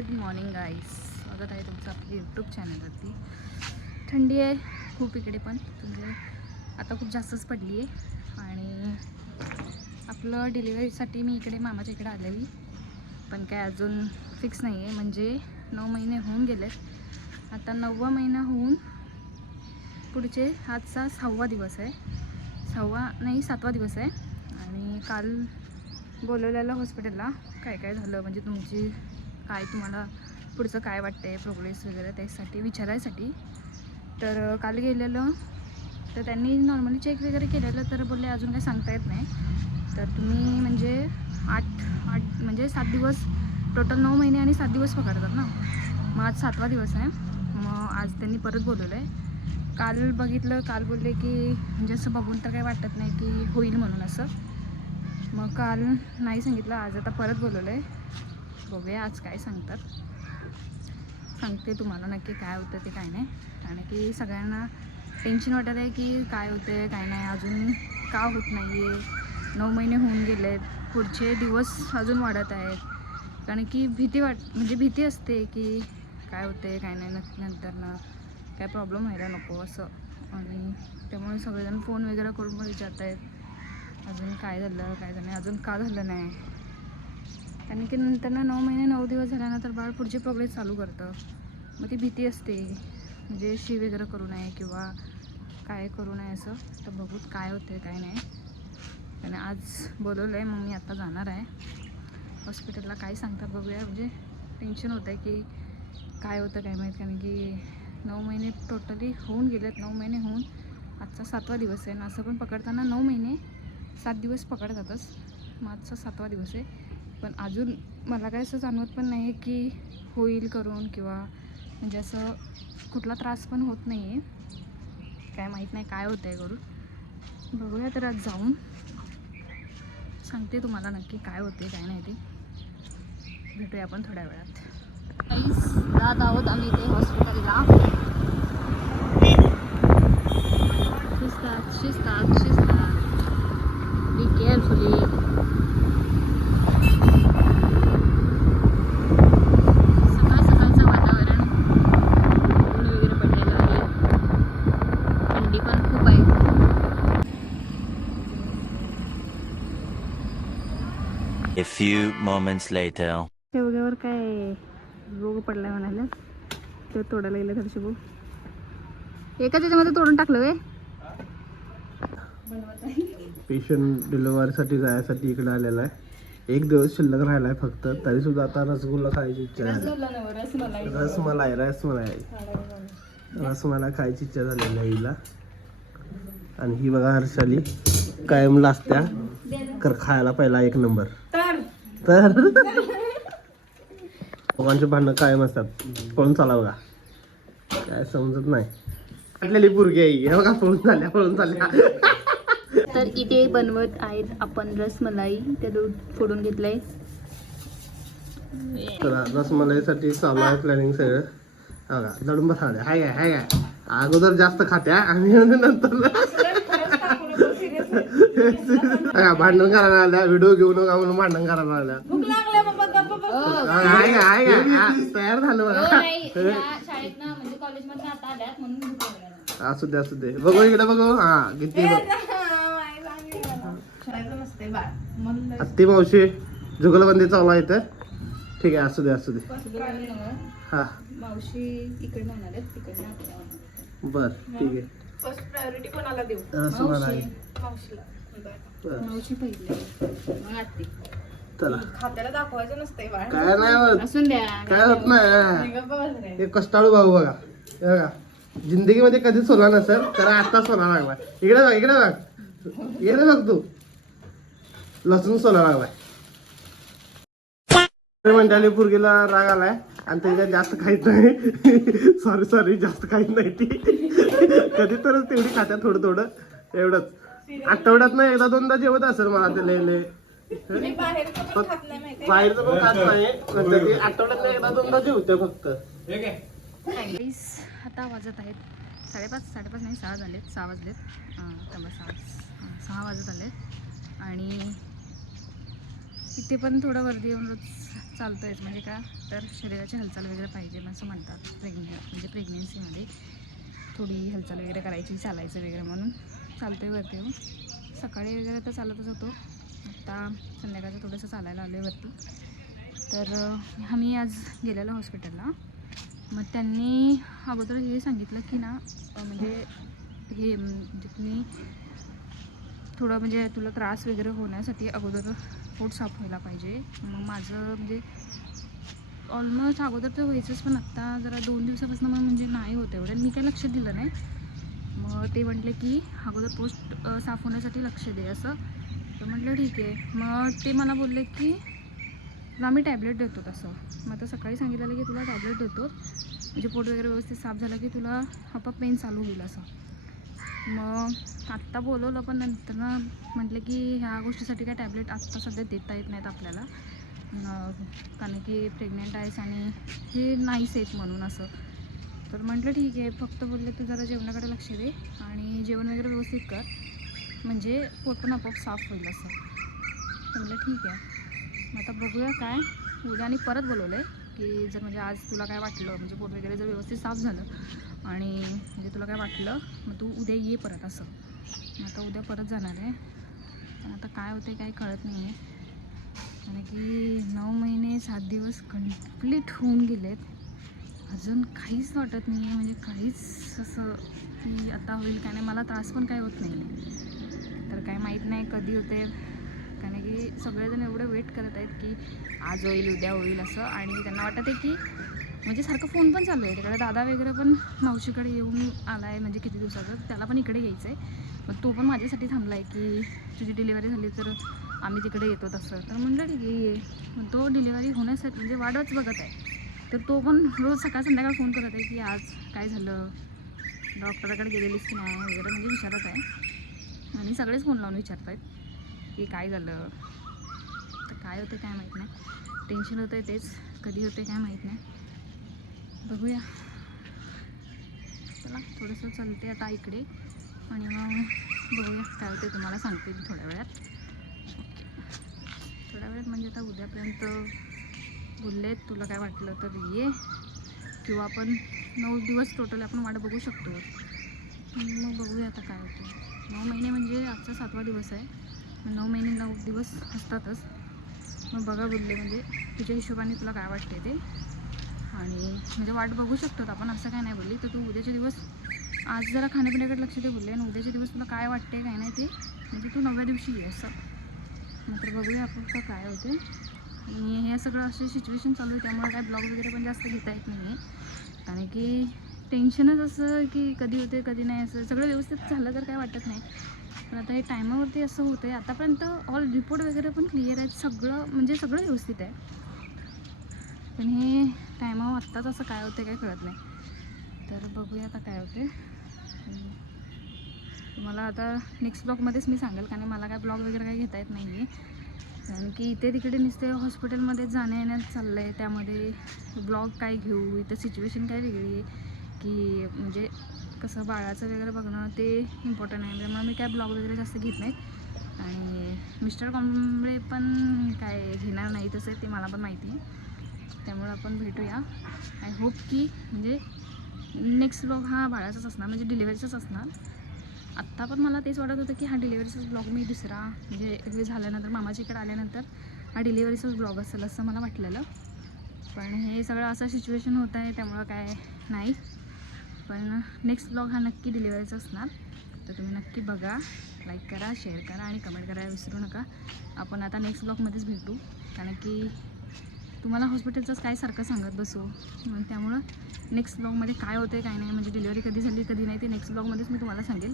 Good morning गाईस, स्वागत आहे तुमचं आपल्या यूट्यूब चॅनलवरती. थंडी आहे खूप इकडे पण, म्हणजे आता खूप जास्तच पडली आहे. आणि आपलं डिलिव्हरीसाठी मी इकडे मामाच्या इकडे आलेली, पण काय अजून फिक्स नाही आहे. म्हणजे 9 महिने होऊन गेलेत. आता 9वा महिना होऊन पुढचे आजचा 6वा दिवस आहे. 7वा दिवस आहे. आणि काल बोलवलेलं हॉस्पिटलला काय काय झालं, म्हणजे तुमची काय, तुम्हाला पुढचं काय वाटतं आहे, प्रोग्रेस वगैरे त्यासाठी विचारायसाठी. तर काल गेलेलं तर त्यांनी नॉर्मली चेक वगैरे केलेलं, तर बोलले अजून काही सांगता येत नाही. तर तुम्ही म्हणजे 8 म्हणजे 7 दिवस, टोटल 9 महिने आणि 7 दिवस पकडतात ना. मग आज 7वा दिवस आहे. मग आज त्यांनी परत बोलवलं आहे. काल बघितलं, काल बोलले की म्हणजे असं बघून तर काही वाटत नाही की होईल म्हणून असं. मग काल नाही सांगितलं, आज आता परत बोलवलं आहे. बघूया आज काय सांगतात. सांगते तुम्हाला नक्की काय होतं ते काय नाही. कारण की सगळ्यांना टेन्शन वाटत आहे की काय होतं आहे काय नाही, अजून का होत नाही आहे. 9 महिने होऊन गेलेत, पुढचे दिवस अजून वाढत आहेत. कारण की म्हणजे भीती असते की काय होतं आहे काय नाही, नंतर ना काय प्रॉब्लेम व्हायला नको असं. आणि त्यामुळे सगळेजण फोन वगैरे करून पण विचारत आहेत अजून काय झालं काय झालं नाही, अजून का झालं नाही. कारण की नंतर ना 9 महिने 9 दिवस झाल्यानंतर बाळ पुढची प्रोग्रेस चालू करतं. मग ती भीती असते, म्हणजे शी वगैरे करू नये किंवा काय करू नये असं. तर बघूत काय होतं काय नाही. आणि आज बोलवलं आहे, मग मी आता जाणार आहे हॉस्पिटलला. काय सांगतात बघूया. म्हणजे टेन्शन होतं आहे की काय होतं काय माहीत. कारण की 9 महिने टोटली होऊन गेलेत. 9 महिने होऊन आजचा 7वा दिवस आहे. आणि असं पण पकडताना 9 महिने 7 दिवस पकडतातच. मग आजचा 7वा दिवस आहे. पण अजून मला काय असं जाणवत पण नाही आहे की होईल करून, किंवा म्हणजे असं कुठला त्रास पण होत नाही आहे. काय माहीत नाही काय होतं आहे करून. बघूया तर आज जाऊन सांगते तुम्हाला नक्की काय होते काय नाही ते. भेटूया आपण थोड्या वेळात. जात आहोत आम्ही इथे हॉस्पिटलला. शिस्तात बी केअरफुली. सकाळचं वातावरण ऊन वगैरे पडलेलं आहे, थंडी पण खूप आहे. A few moments later. शेवग्यावर काय रोग पडलाय म्हणाले, ते तोडायला गेले थोडेसे भाऊ. एकाच याच्यामध्ये तोडून टाकलं वे. पेशंट डिलिव्हरीसाठी जायसाठी इकडे आलेला आहे. 1 दिवस शिल्लक राहिला आहे फक्त, तरी सुद्धा आता रसगुल्ला खायची इच्छा झाली. रसमलाई खायची इच्छा झालेली आहे हिला. आणि ही बघा हर्षाली कायम लाजत्या कर खायला पहिला 1 नंबर. तर दोघांचे भांडणं कायम असतात. पळून चाला बघा, काय समजत नाही. वाटलेली पोरगी आहे हे बघा, पळून चालल्या. तर इथे बनवत आहेत आपण रसमलाई. ते दूध फोडून घेतलंय. तर रसमलाईसाठी चालू आहे प्लॅनिंग सगळं. बघा दडून बसा. हाय काय अगोदर जास्त खात्या आणि नंतर भांडण करायला आल्या. व्हिडिओ घेऊन नका म्हणून भांडण करायला आल्या. तयार झालं बघा. असू दे बघू इकडे बघू. हा किती हत्ती मावशी जुगलबंदी चालू आहे इथं. ठीक आहे, असू दे. हा मावशी इकडे होणार आहेत, तिकडे बर ठीक आहे. फर्स्ट प्रायोरिटी कोणाला देऊ? रसमलाई मावशीला. मावशी पहिले, मग आत्ती. चला. खात्याला दाखवायचं नसतंय बाळ. काय नाही होत, असून द्या. काय होत नाही. हे कष्टाळू भाऊ बघा. हे बघा जिंदगीमध्ये कधीच सोला नसेल, तर आता सोला लागला. इकडे बघ तू, लसूण सोला लागलाय. मंडळी पोरगीला राग आलाय आणि त्याच्यात जास्त खायच नाही. सॉरी जास्त खायच नाही ती. कधी तरच तेवढी खात्या थोडं एवढंच. आठवड्यात ना 1-2दा जेवत असेल मला ते लय. बाहेरचं पण खात नाही, आठवड्यात 1-2दा जेवते फक्त. आता वाजत आहेत 5:30 नाही 6 झालेत. 6 वाजलेत. 6 वाजत आलेत. आणि इथे पण थोडं वरती येऊन रोज चालतो आहेच, म्हणजे का तर शरीराची हालचाल वगैरे पाहिजे असं म्हणतात. म्हणजे प्रेग्नेन्सीमध्ये थोडी हालचाल वगैरे करायची, चालायचं वगैरे म्हणून चालतो आहे वरती येऊन. सकाळी वगैरे तर चालतच होतो, आत्ता संध्याकाळचं थोडंसं चालायला आलो आहे वरती. तर आम्ही आज गेलेलो हॉस्पिटलला. मग त्यांनी अगोदर हे सांगितलं की ना म्हणजे हे म्हणजे तुम्ही थोडं म्हणजे तुला त्रास वगैरे होण्यासाठी अगोदर पोट साफ व्हायला पाहिजे. मग माझं म्हणजे ऑलमोस्ट अगोदर तर व्हायचंच, पण आत्ता जरा 2 दिवसापासून मग म्हणजे नाही होतं एवढं. मी काही लक्ष दिलं नाही. मग ते म्हटले की अगोदर पोस्ट साफ होण्यासाठी लक्ष दे असं. तर म्हटलं ठीक आहे. मग ते मला बोलले की तुला आम्ही टॅबलेट देतो तसं. मग आता सकाळी सांगितलेलं की तुला टॅबलेट देतो, म्हणजे पोट वगैरे व्यवस्थित साफ झालं की तुला आपोआप पेन चालू होईल असं. मग आत्ता बोलवलं, पण नंतर ना म्हटलं की ह्या गोष्टीसाठी काय टॅबलेट आत्ता सध्या देता येत नाहीत आपल्याला, कारण की प्रेग्नेंट आहेस आणि हे नाहीच आहेत म्हणून असं. तर म्हटलं ठीक आहे. फक्त बोलले तू जरा जेवणाकडे लक्ष दे आणि जेवण वगैरे व्यवस्थित कर, म्हणजे पोट पण आपोआप साफ होईल असं. तर म्हटलं ठीक आहे. मग आता बघूया काय उद्या. आणि परत बोलवलं आहे की जर म्हणजे आज तुला काय वाटलं, म्हणजे पोट वगैरे जर व्यवस्थित साफ झालं आणि म्हणजे तुला काय वाटलं मग तू उद्या ये परत असं. मग आता उद्या परत जाणार आहे, पण आता काय होतं काही कळत नाही आहे. कारण की 9 महिने 7 दिवस कंप्लीट होऊन गेलेत, अजून काहीच वाटत नाही आहे, म्हणजे काहीच असं की आता होईल काय नाही. मला त्रास पण काय होत नाही आहे, तर काय माहीत नाही कधी होते. कारण की सगळेजण एवढे वेट करत आहेत की आज होईल उद्या होईल असं. आणि त्यांना वाटत आहे की म्हणजे सारखं फोन पण चालू आहे तिकडे. दादा वगैरे पण मावशीकडे येऊन आला आहे म्हणजे किती दिवसाचं, त्याला पण इकडे यायचं आहे. मग तो पण माझ्यासाठी थांबला आहे की तुझी डिलिव्हरी झाली तर आम्ही तिकडे येतो तसं. तर म्हटलं ठीक आहे ये. मग तो डिलिव्हरी होण्यासाठी म्हणजे वाटच बघत आहे. तर तो पण रोज सकाळ संध्याकाळ फोन करत आहे की आज काय झालं, डॉक्टरकडे गेलेलीस की नाही वगैरे म्हणजे विचारत आहे. आणि सगळेच फोन लावून विचारत आहेत की काय झालं. तर काय होते काय माहीत नाही, टेन्शन होतं आहे तेच, कधी होते काय माहीत नाही. बघूया. चला थोडंसं चलते आता इकडे आणि मग बघूया काय होते, तुम्हाला सांगते मी थोड्या वेळात. ओके, थोड्या वेळात म्हणजे आता उद्यापर्यंत बोलले तुला काय वाटलं तर ये, किंवा आपण 9 दिवस टोटल आपण वाट बघू शकतो. मग बघूया आता काय होतं. 9 महिने म्हणजे आजचा 7वा दिवस आहे. 9 महिने 9 दिवस असतातच. मग बघा बोलले म्हणजे तुझ्या हिशोबाने तुला काय वाटते ते, आणि म्हणजे वाट बघू शकतो आपण असं काय नाही बोलली. तर तू उद्याचे दिवस आज जरा खाण्यापिण्याकडे लक्ष दे बोलले, आणि उद्याचे दिवस तुला काय वाटते काय नाही ते म्हणजे तू 9व्या दिवशी ये असं. नंतर बघूया आपण का काय होते. आणि हे सगळं असे सिच्युएशन चालू आहे त्यामुळे काय ब्लॉग वगैरे पण जास्त घेता येत नाही आहे, कारण की टेन्शनच असं की कधी होते कधी नाही. असं सगळं व्यवस्थित झालं तर काय वाटत नाही, पण आता हे टायमावरती असं होतं आहे. आतापर्यंत ऑल रिपोर्ट वगैरे पण क्लिअर आहेत, सगळं म्हणजे सगळं व्यवस्थित आहे, पण हे टायमावर आत्ताच असं काय होतं काय कळत नाही. तर बघूया आता काय होते. तुम्हाला आता नेक्स्ट ब्लॉगमध्येच मी सांगेल, कारण मला काय ब्लॉग वगैरे काही घेता येत नाही आहे, कारण की इथे तिकडे नुसते हॉस्पिटलमध्ये जाण्या येण्यात चाललं आहे. त्यामध्ये ब्लॉग काय घेऊ, इथं सिच्युएशन काय वेगळी आहे की म्हणजे कसं बाळाचं वगैरे बघणं ते इम्पॉर्टंट आहे. त्यामुळे मी काय ब्लॉग वगैरे जास्त घेत नाहीत. आणि मिस्टर कांबळे पण काय घेणार नाही तसं, ते मला पण माहिती आहे. त्यामुळे आपण भेटूया. आय होप की म्हणजे नेक्स्ट ब्लॉग हा बाळाचाच असणार, म्हणजे डिलिव्हरीचाच असणार. आत्ता पण मला तेच वाटत होतं की हा डिलिव्हरीचाच ब्लॉग मी दुसरा म्हणजे हे झाल्यानंतर मामाच्या इकडे आल्यानंतर हा डिलिव्हरीचाच ब्लॉग असेल असं मला वाटलेलं, पण हे सगळं असं सिच्युएशन होत आहे त्यामुळं काय नाही. पण नेक्स्ट ब्लॉग हा नक्की डिलिव्हरीचा असणार. तर तुम्ही नक्की बघा, लाईक करा, शेअर करा आणि कमेंट करायला विसरू नका. आपण आता नेक्स्ट ब्लॉगमध्येच भेटू, कारण की तुम्हाला हॉस्पिटलचंच काय सारखं सांगत बसू. मग त्यामुळं नेक्स्ट ब्लॉगमध्ये काय होतं आहे काय नाही, म्हणजे डिलिव्हरी कधी झाली कधी नाही ते नेक्स्ट ब्लॉगमध्येच मी तुम्हाला सांगेल.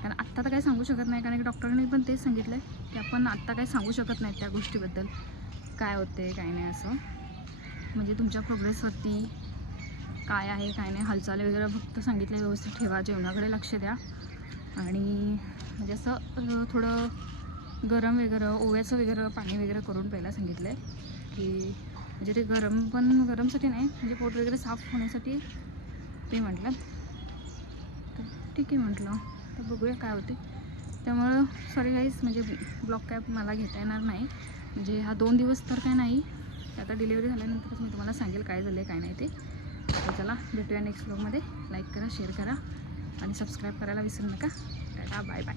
कारण आत्ता तर काही सांगू शकत नाही, कारण की डॉक्टरांनी पण तेच सांगितलं आहे की आपण आत्ता काही सांगू शकत नाही त्या गोष्टीबद्दल काय होते काय नाही असं. म्हणजे तुमच्या प्रोग्रेसवरती काय आहे काय नाही, हालचाली वगैरे फक्त सांगितलं व्यवस्थित ठेवा, जेवणाकडे लक्ष द्या, आणि म्हणजे असं थोडं गरम वगैरे ओव्याचं वगैरे पाणी वगैरे करून प्यायला सांगितलं आहे की म्हणजे ते गरमसाठी नाही, म्हणजे पोट वगैरे साफ होण्यासाठी ते म्हटलं. तर ठीक आहे म्हटलं, तर बघूया काय होते. त्यामुळं सॉरी गाईस, म्हणजे ब्लॉग काय मला घेता येणार नाही, म्हणजे हा 2 दिवस तर काय नाही, आता डिलिव्हरी झाल्यानंतरच मी तुम्हाला सांगेल काय झालं आहे काय नाही ते. तर चला भेटूया नेक्स्ट व्लॉगमध्ये. लाईक करा, शेअर करा आणि सबस्क्राईब करायला विसरू नका. Tata, bye bye.